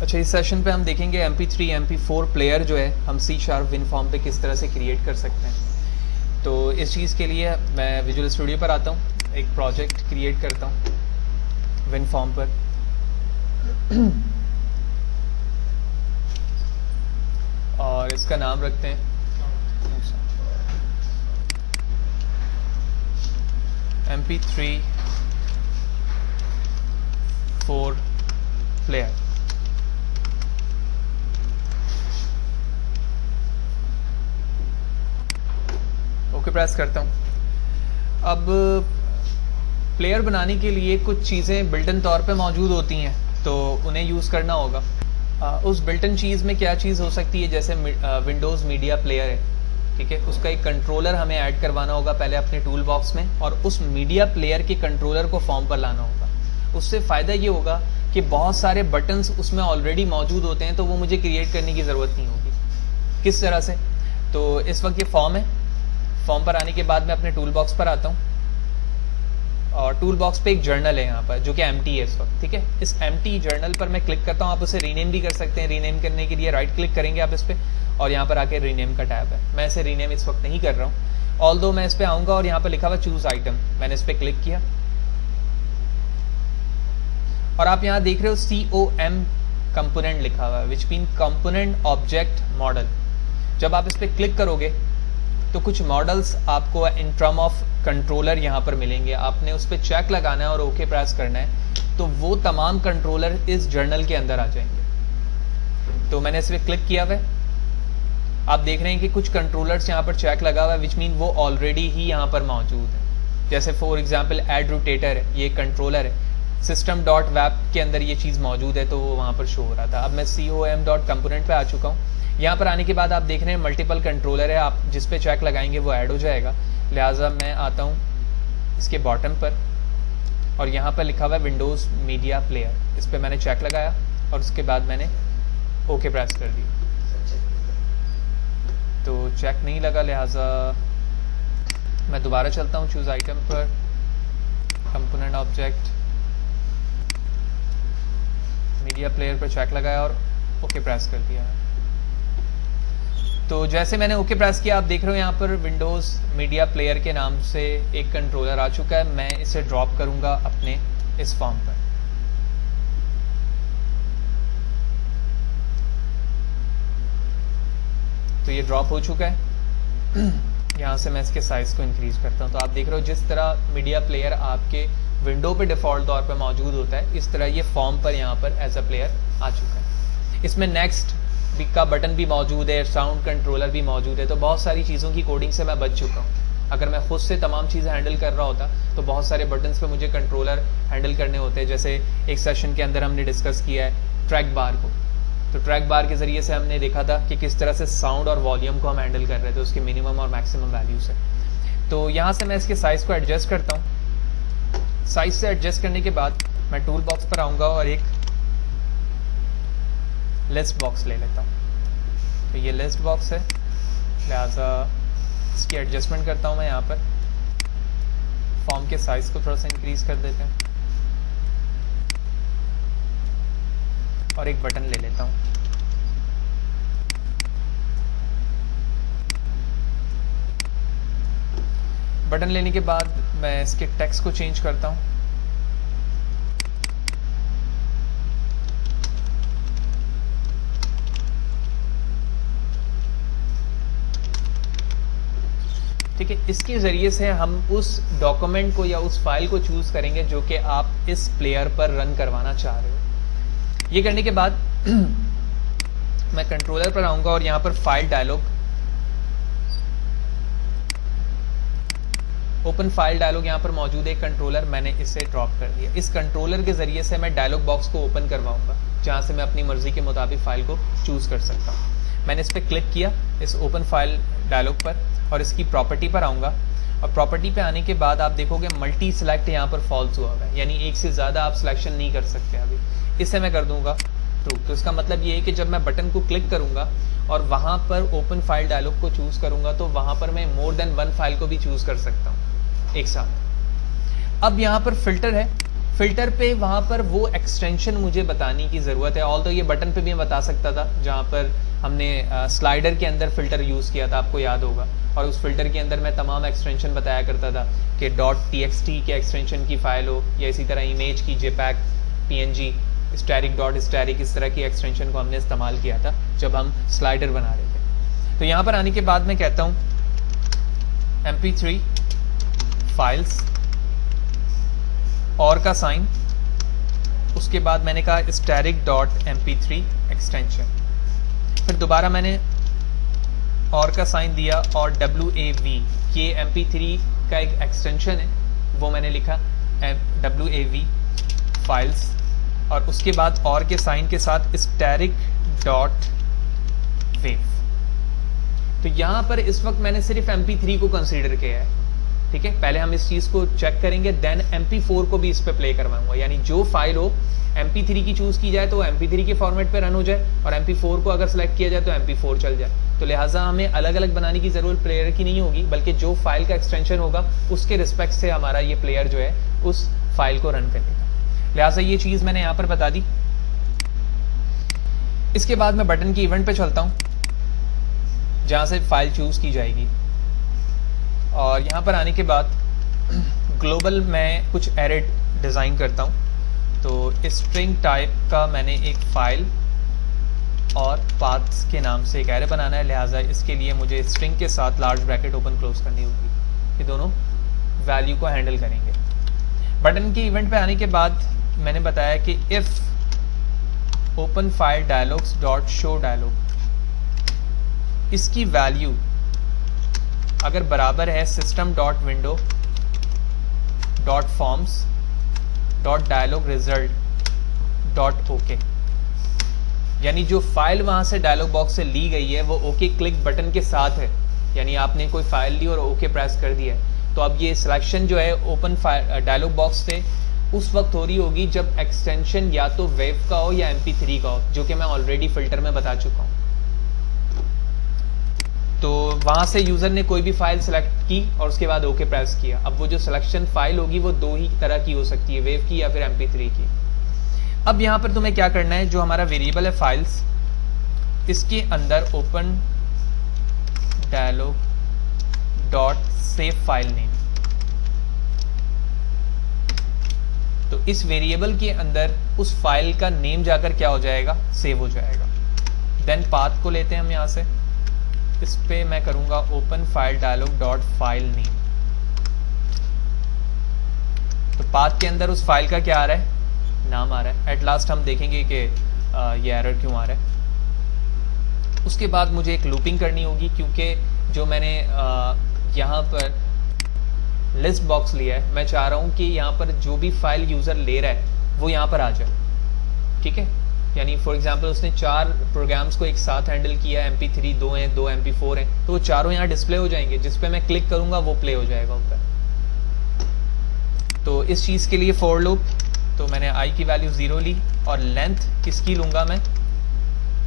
अच्छा, इस सेशन पे हम देखेंगे MP3 MP4 प्लेयर जो है हम C# WinForm पे किस तरह से क्रिएट कर सकते हैं। तो इस चीज़ के लिए मैं विजुअल स्टूडियो पर आता हूँ, एक प्रोजेक्ट क्रिएट करता हूँ WinForm पर। और इसका नाम रखते हैं MP3 4 प्लेयर। ओके प्रेस करता हूँ। अब प्लेयर बनाने के लिए कुछ चीज़ें बिल्टन तौर पे मौजूद होती हैं, तो उन्हें यूज़ करना होगा। उस बिल्टन चीज़ में क्या चीज़ हो सकती है, जैसे विंडोज़ मीडिया प्लेयर है, ठीक है, उसका एक कंट्रोलर हमें ऐड करवाना होगा पहले अपने टूल बॉक्स में, और उस मीडिया प्लेयर के कंट्रोलर को फॉर्म पर लाना होगा। उससे फ़ायदा ये होगा कि बहुत सारे बटन्स उसमें ऑलरेडी मौजूद होते हैं, तो वो मुझे क्रिएट करने की ज़रूरत नहीं होगी। किस तरह से? तो इस वक्त ये फॉर्म है। फॉर्म पर आने के बाद मैं अपने टूल बॉक्स पर आता हूँ, और टूल बॉक्स पे एक जर्नल है यहाँ पर जो कि एम्प्टी है इस वक्त, ठीक है। इस एम्प्टी जर्नल पर मैं क्लिक करता हूँ। आप उसे रीनेम भी कर सकते हैं। रीनेम करने के लिए राइट क्लिक करेंगे आप इस पर, और यहाँ पर आके रीनेम का टैब है। मैं इसे रीनेम इस वक्त नहीं कर रहा हूँ, ऑल्दो मैं इस पर आऊँगा और यहाँ पर लिखा हुआ चूज आइटम, मैंने इस पर क्लिक किया और आप यहाँ देख रहे हो COM कंपोनेंट लिखा हुआ है, which mean component object model. जब आप इस पर क्लिक करोगे तो कुछ मॉडल्स आपको इन टर्म ऑफ कंट्रोलर यहाँ पर मिलेंगे। आपने उस पर चेक लगाना है और ओके प्रेस करना है, तो वो तमाम कंट्रोलर इस जर्नल के अंदर आ जाएंगे। तो मैंने इस पर क्लिक किया हुआ है। आप देख रहे हैं कि कुछ कंट्रोलर्स यहाँ पर चेक लगा हुआ है, विच मीन वो ऑलरेडी ही यहाँ पर मौजूद है। जैसे फॉर एग्जाम्पल एड रोटेटर है, ये कंट्रोलर है। system.web के अंदर ये चीज़ मौजूद है, तो वो वहाँ पर शो हो रहा था। अब मैं com.component पे आ चुका हूँ। यहाँ पर आने के बाद आप देख रहे हैं मल्टीपल कंट्रोलर है, आप जिस पे चेक लगाएंगे वो ऐड हो जाएगा। लिहाजा मैं आता हूँ इसके बॉटम पर, और यहाँ पर लिखा हुआ है विंडोज़ मीडिया प्लेयर। इस पर मैंने चेक लगाया और उसके बाद मैंने ओके प्रेस कर दिया, तो चेक नहीं लगा। लिहाजा मैं दोबारा चलता हूँ चूज आइटम पर, कंपोनेंट ऑब्जेक्ट मीडिया प्लेयर पर चेक लगाया और ओके प्रेस कर दिया। तो जैसे मैंने ओके प्रेस किया, आप देख रहे हो यहाँ पर विंडोज़ मीडिया प्लेयर के नाम से एक कंट्रोलर आ चुका है। मैं इसे ड्रॉप करूँगा अपने इस फॉर्म पर। तो ये ड्रॉप हो चुका है। यहाँ से मैं इसके साइज़ को इंक्रीज करता हूँ। तो आप देख रहे हो जिस तरह मीडिया प्लेयर आपके विंडो पे डिफ़ॉल्ट तौर पर मौजूद होता है, इस तरह ये फॉर्म पर यहाँ पर एज अ प्लेयर आ चुका है। इसमें नेक्स्ट का बटन भी मौजूद है, साउंड कंट्रोलर भी मौजूद है। तो बहुत सारी चीज़ों की कोडिंग से मैं बच चुका हूँ। अगर मैं खुद से तमाम चीज़ें हैंडल कर रहा होता तो बहुत सारे बटन्स पे मुझे कंट्रोलर हैंडल करने होते हैं। जैसे एक सेशन के अंदर हमने डिस्कस किया है ट्रैक बार को, तो ट्रैक बार के ज़रिए से हमने देखा था कि किस तरह से साउंड और वॉल्यूम को हम हैंडल कर रहे थे, उसके मिनिमम और मैक्सिमम वैल्यू से। तो यहाँ से मैं इसके साइज़ को एडजस्ट करता हूँ। साइज से एडजस्ट करने के बाद मैं टूल बॉक्स पर आऊँगा और एक लिस्ट बॉक्स ले लेता हूँ। तो ये लिस्ट बॉक्स है, लिहाजा इसकी एडजस्टमेंट करता हूँ मैं यहाँ पर। फॉर्म के साइज़ को थोड़ा सा इंक्रीज कर देते हैं और एक बटन ले लेता हूँ। बटन लेने के बाद मैं इसके टेक्स्ट को चेंज करता हूँ। ठीक है, इसके ज़रिए से हम उस डॉक्यूमेंट को या उस फाइल को चूज़ करेंगे जो कि आप इस प्लेयर पर रन करवाना चाह रहे हो। ये करने के बाद मैं कंट्रोलर पर आऊँगा और यहाँ पर file dialog, open file dialog यहाँ पर मौजूद है कंट्रोलर, मैंने इसे ड्रॉप कर दिया। इस कंट्रोलर के ज़रिए से मैं डायलॉग बॉक्स को ओपन करवाऊँगा, जहाँ से मैं अपनी मर्ज़ी के मुताबिक फ़ाइल को चूज़ कर सकता हूँ। मैंने इस पर क्लिक किया, इस ओपन फाइल डायलॉग पर, और इसकी प्रॉपर्टी पर आऊँगा। और प्रॉपर्टी पे आने के बाद आप देखोगे मल्टी सिलेक्ट यहाँ पर फॉल्स हुआ है, यानी एक से ज़्यादा आप सिलेक्शन नहीं कर सकते अभी। इसे मैं कर दूँगा ट्रू। तो इसका मतलब ये है कि जब मैं बटन को क्लिक करूँगा और वहाँ पर ओपन फाइल डायलॉग को चूज़ करूँगा, तो वहाँ पर मैं मोर देन वन फाइल को भी चूज़ कर सकता हूँ एक साथ। अब यहाँ पर फिल्टर है, फिल्टर पे वहाँ पर वो एक्सटेंशन मुझे बताने की ज़रूरत है। ऑल तो ये बटन पे भी मैं बता सकता था, जहाँ पर हमने स्लाइडर के अंदर फ़िल्टर यूज़ किया था, आपको याद होगा, और उस फिल्टर के अंदर मैं तमाम एक्सटेंशन बताया करता था कि .txt के एक्सटेंशन की फ़ाइल हो, या इसी तरह इमेज की JPEG, PNG, स्टैरिक, इस तरह की एक्सटेंशन को हमने इस्तेमाल किया था जब हम स्लाइडर बना रहे थे। तो यहाँ पर आने के बाद मैं कहता हूँ MP3 फाइल्स और का साइन, उसके बाद मैंने कहा static.mp3 एक्सटेंशन, फिर दोबारा मैंने और का साइन दिया और WAV, ये MP3 का एक एक्सटेंशन है, वो मैंने लिखा WAV फाइल्स, और उसके बाद और के साइन के साथ static.wave। तो यहाँ पर इस वक्त मैंने सिर्फ MP3 को कंसीडर किया है, ठीक है। पहले हम इस चीज को चेक करेंगे, देन MP4 को भी इस पे प्ले करवाऊंगा, यानी जो फाइल हो MP3 की चूज की जाए तो MP3 के फॉर्मेट पे रन हो जाए, और MP4 को अगर सेलेक्ट किया जाए तो MP4 चल जाए। तो लिहाजा हमें अलग अलग बनाने की जरूरत प्लेयर की नहीं होगी, बल्कि जो फाइल का एक्सटेंशन होगा उसके रिस्पेक्ट से हमारा ये प्लेयर जो है उस फाइल को रन करेगा। लिहाजा ये चीज मैंने यहाँ पर बता दी। इसके बाद मैं बटन की इवेंट पे चलता हूँ, जहाँ से फाइल चूज की जाएगी, और यहाँ पर आने के बाद ग्लोबल मैं कुछ एरे डिज़ाइन करता हूँ। तो स्ट्रिंग टाइप का मैंने एक फाइल और पाथ्स के नाम से एक एरे बनाना है, लिहाजा इसके लिए मुझे स्ट्रिंग के साथ लार्ज ब्रैकेट ओपन क्लोज करनी होगी, ये दोनों वैल्यू को हैंडल करेंगे। बटन की इवेंट पे आने के बाद मैंने बताया कि if open file dialogs dot show dialog, इसकी वैल्यू अगर बराबर है system dot window dot forms dot dialog result dot okay, यानी जो फाइल वहां से डायलॉग बॉक्स से ली गई है वो ओके क्लिक बटन के साथ है, यानी आपने कोई फाइल ली और ओके प्रेस कर दिया है, तो अब ये सिलेक्शन जो है ओपन फाइल डायलॉग बॉक्स से उस वक्त हो रही होगी जब एक्सटेंशन या तो वेव का हो या MP3 का हो, जो कि मैं ऑलरेडी फिल्टर में बता चुका हूँ। तो वहां से यूजर ने कोई भी फाइल सेलेक्ट की और उसके बाद ओके प्रेस किया। अब वो जो सिलेक्शन फाइल होगी वो दो ही तरह की हो सकती है, वेव की या फिर MP3 की। अब यहाँ पर तुम्हें क्या करना है, जो हमारा वेरिएबल है फाइल्स, इसके अंदर open dialog dot save file name, तो इस वेरिएबल के अंदर उस फाइल का नेम जाकर क्या हो जाएगा, सेव हो जाएगा। देन पाथ को लेते हैं हम यहाँ से, इस पे मैं करूंगा open file dialog dot file name. तो पाथ के अंदर उस फाइल का क्या आ रहा है, नाम आ रहा है। एट लास्ट हम देखेंगे कि ये एरर क्यों आ रहा है। उसके बाद मुझे एक लूपिंग करनी होगी, क्योंकि जो मैंने यहाँ पर लिस्ट बॉक्स लिया है, मैं चाह रहा हूँ कि यहाँ पर जो भी फाइल यूजर ले रहा है वो यहाँ पर आ जाए, ठीक है। यानी फॉर एग्जांपल उसने 4 प्रोग्राम्स को एक साथ हैंडल किया, MP3 2 हैं, 2 MP4 हैं, तो वो चारों यहाँ डिस्प्ले हो जाएंगे, जिस पे मैं क्लिक करूंगा वो प्ले हो जाएगा ऊपर। तो इस चीज़ के लिए फॉर लूप, तो मैंने i की वैल्यू 0 ली, और लेंथ किसकी लूंगा मैं,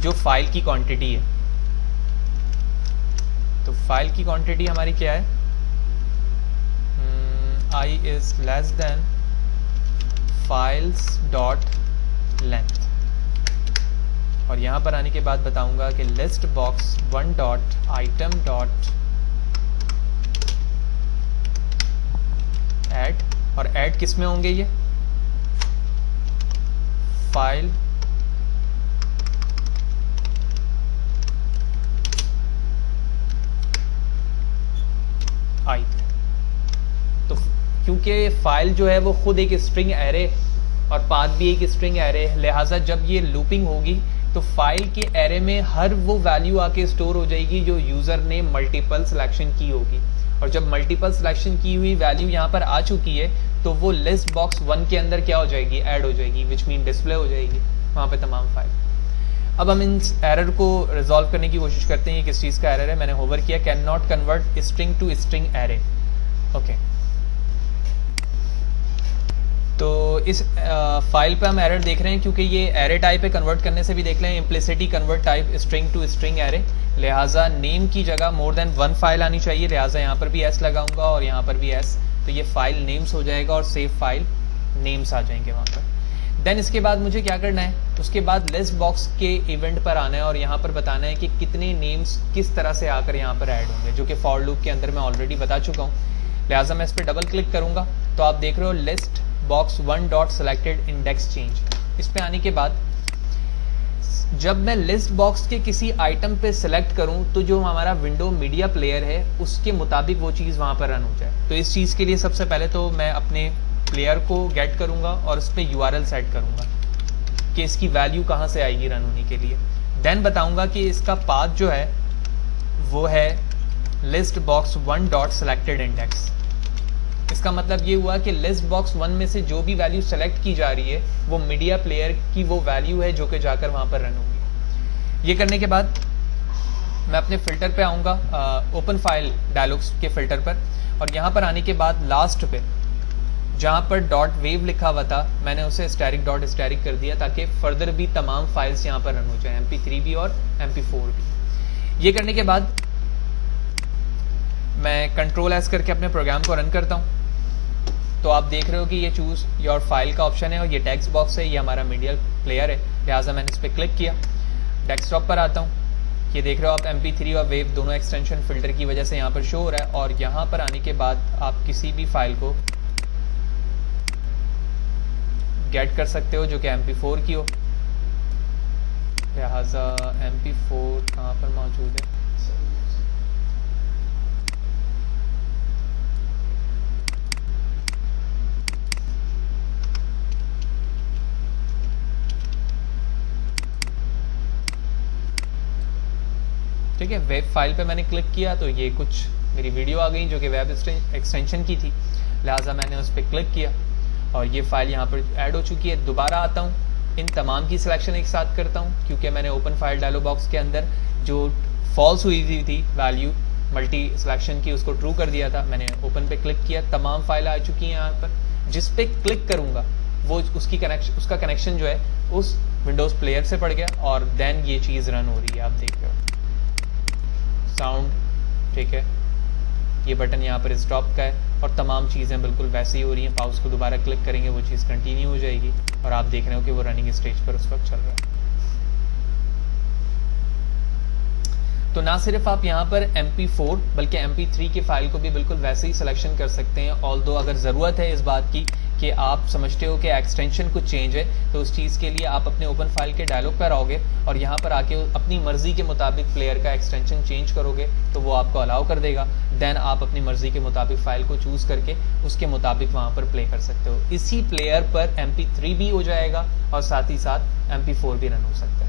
जो फाइल की क्वांटिटी है। तो फाइल की क्वांटिटी हमारी क्या है, i is less than files dot length, और यहाँ पर आने के बाद बताऊंगा कि list box 1 dot item dot add, और ऐड किस में होंगे, ये फाइल आई। तो क्योंकि फाइल जो है वो खुद एक स्ट्रिंग एरे और पाथ भी एक स्ट्रिंग एरे है, लिहाजा जब ये लूपिंग होगी तो फाइल के एरे में हर वो वैल्यू आके स्टोर हो जाएगी जो यूजर ने मल्टीपल सिलेक्शन की होगी, और जब मल्टीपल सिलेक्शन की हुई वैल्यू यहाँ पर आ चुकी है तो वो लिस्ट बॉक्स 1 के अंदर क्या हो जाएगी, ऐड हो जाएगी, विच मीन डिस्प्ले हो जाएगी वहाँ पे तमाम फाइल। अब हम इन एरर को रिजॉल्व करने की कोशिश करते हैं। किस चीज़ का एरर है, मैंने होवर किया, can not convert string to string array. Okay, तो इस फाइल पे हम एरर देख रहे हैं क्योंकि ये एरे टाइप है, कन्वर्ट करने से भी देख लें, implicitly convert type string to string array, लिहाजा नेम की जगह मोर देन 1 फाइल आनी चाहिए, लिहाजा यहाँ पर भी एस लगाऊंगा और यहाँ पर भी एस, तो ये फाइल नेम्स हो जाएगा और सेव फाइल नेम्स आ जाएंगे वहाँ पर। देन इसके बाद मुझे क्या करना है, उसके बाद लिस्ट बॉक्स के इवेंट पर आना है और यहाँ पर बताना है कि कितने नेम्स किस तरह से आकर यहाँ पर ऐड होंगे, जो कि फॉर लूप के अंदर मैं ऑलरेडी बता चुका हूँ। लिहाजा मैं इस पर डबल क्लिक करूँगा तो आप देख रहे हो list box 1 dot selected index change. इस पे आने के बाद जब मैं लिस्ट बॉक्स के किसी आइटम पे सिलेक्ट करूं तो जो हमारा विंडो मीडिया प्लेयर है उसके मुताबिक वो चीज़ वहां पर रन हो जाए। तो इस चीज़ के लिए सबसे पहले तो मैं अपने प्लेयर को गेट करूंगा और उस पर URL सेट करूंगा कि इसकी वैल्यू कहाँ से आएगी रन होने के लिए। देन बताऊंगा कि इसका पाथ जो है वो है list box 1 dot selected index. इसका मतलब ये हुआ कि लिस्ट बॉक्स 1 में से जो भी वैल्यू सेलेक्ट की जा रही है वो मीडिया प्लेयर की वो वैल्यू है जो कि जाकर वहां पर रन होगी। ये करने के बाद मैं अपने फिल्टर पे आऊँगा, ओपन फाइल डायलॉग्स के फिल्टर पर, और यहाँ पर आने के बाद लास्ट पे जहाँ पर डॉट वेव लिखा हुआ था मैंने उसे स्टैटिक डॉट स्टैटिक कर दिया ताकि फर्दर भी तमाम फाइल्स यहाँ पर रन हो जाए, MP3 भी और MP4 भी। ये करने के बाद मैं Ctrl+S करके अपने प्रोग्राम को रन करता हूँ। तो आप देख रहे हो कि ये चूज योर फाइल का ऑप्शन है और ये टेक्स्ट बॉक्स है, ये हमारा मीडिया प्लेयर है, लिहाजा मैंने इस पर क्लिक किया। डेस्कटॉप पर आता हूँ, ये देख रहे हो आप MP3 और वेव दोनों एक्सटेंशन फिल्टर की वजह से यहाँ पर शो हो रहा है। और यहाँ पर आने के बाद आप किसी भी फाइल को गेट कर सकते हो जो कि MP4 की हो, लिहाजा MP4 कहाँ पर मौजूद है, ठीक है। वेब फाइल पे मैंने क्लिक किया तो ये कुछ मेरी वीडियो आ गई जो कि वेब एक्सटेंशन की थी, लिहाजा मैंने उस पर क्लिक किया और ये फाइल यहाँ पर ऐड हो चुकी है। दोबारा आता हूँ, इन तमाम की सिलेक्शन एक साथ करता हूँ क्योंकि मैंने ओपन फाइल डायलॉग बॉक्स के अंदर जो फॉल्स हुई थी वैल्यू मल्टी सिलेक्शन की उसको ट्रू कर दिया था। मैंने ओपन पे क्लिक किया, तमाम फाइल आ चुकी हैं यहाँ पर। जिस पे क्लिक करूँगा वो उसका कनेक्शन जो है उस विंडोज़ प्लेयर से पड़ गया और देन ये चीज़ रन हो रही है। आप देख रहे हो साउंड, ठीक है, ये बटन यहाँ पर स्टॉप का है और तमाम चीज़ें बिल्कुल वैसे ही हो रही हैं। पाउस को दोबारा क्लिक करेंगे वो चीज़ कंटिन्यू हो जाएगी और आप देख रहे हो कि वो रनिंग स्टेज पर उस वक्त चल रहा है। तो ना सिर्फ आप यहाँ पर MP4 बल्कि MP3 की फाइल को भी बिल्कुल वैसे ही सिलेक्शन कर सकते हैं। ऑल्दो अगर ज़रूरत है इस बात की कि आप समझते हो कि एक्सटेंशन कुछ चेंज है तो उस चीज़ के लिए आप अपने ओपन फाइल के डायलॉग पर आओगे और यहाँ पर आके अपनी मर्जी के मुताबिक प्लेयर का एक्सटेंशन चेंज करोगे तो वो आपको अलाउ कर देगा। देन आप अपनी मर्जी के मुताबिक फाइल को चूज़ करके उसके मुताबिक वहाँ पर प्ले कर सकते हो। इसी प्लेयर पर MP3 भी हो जाएगा और साथ ही साथ MP4 भी रन हो सकता है।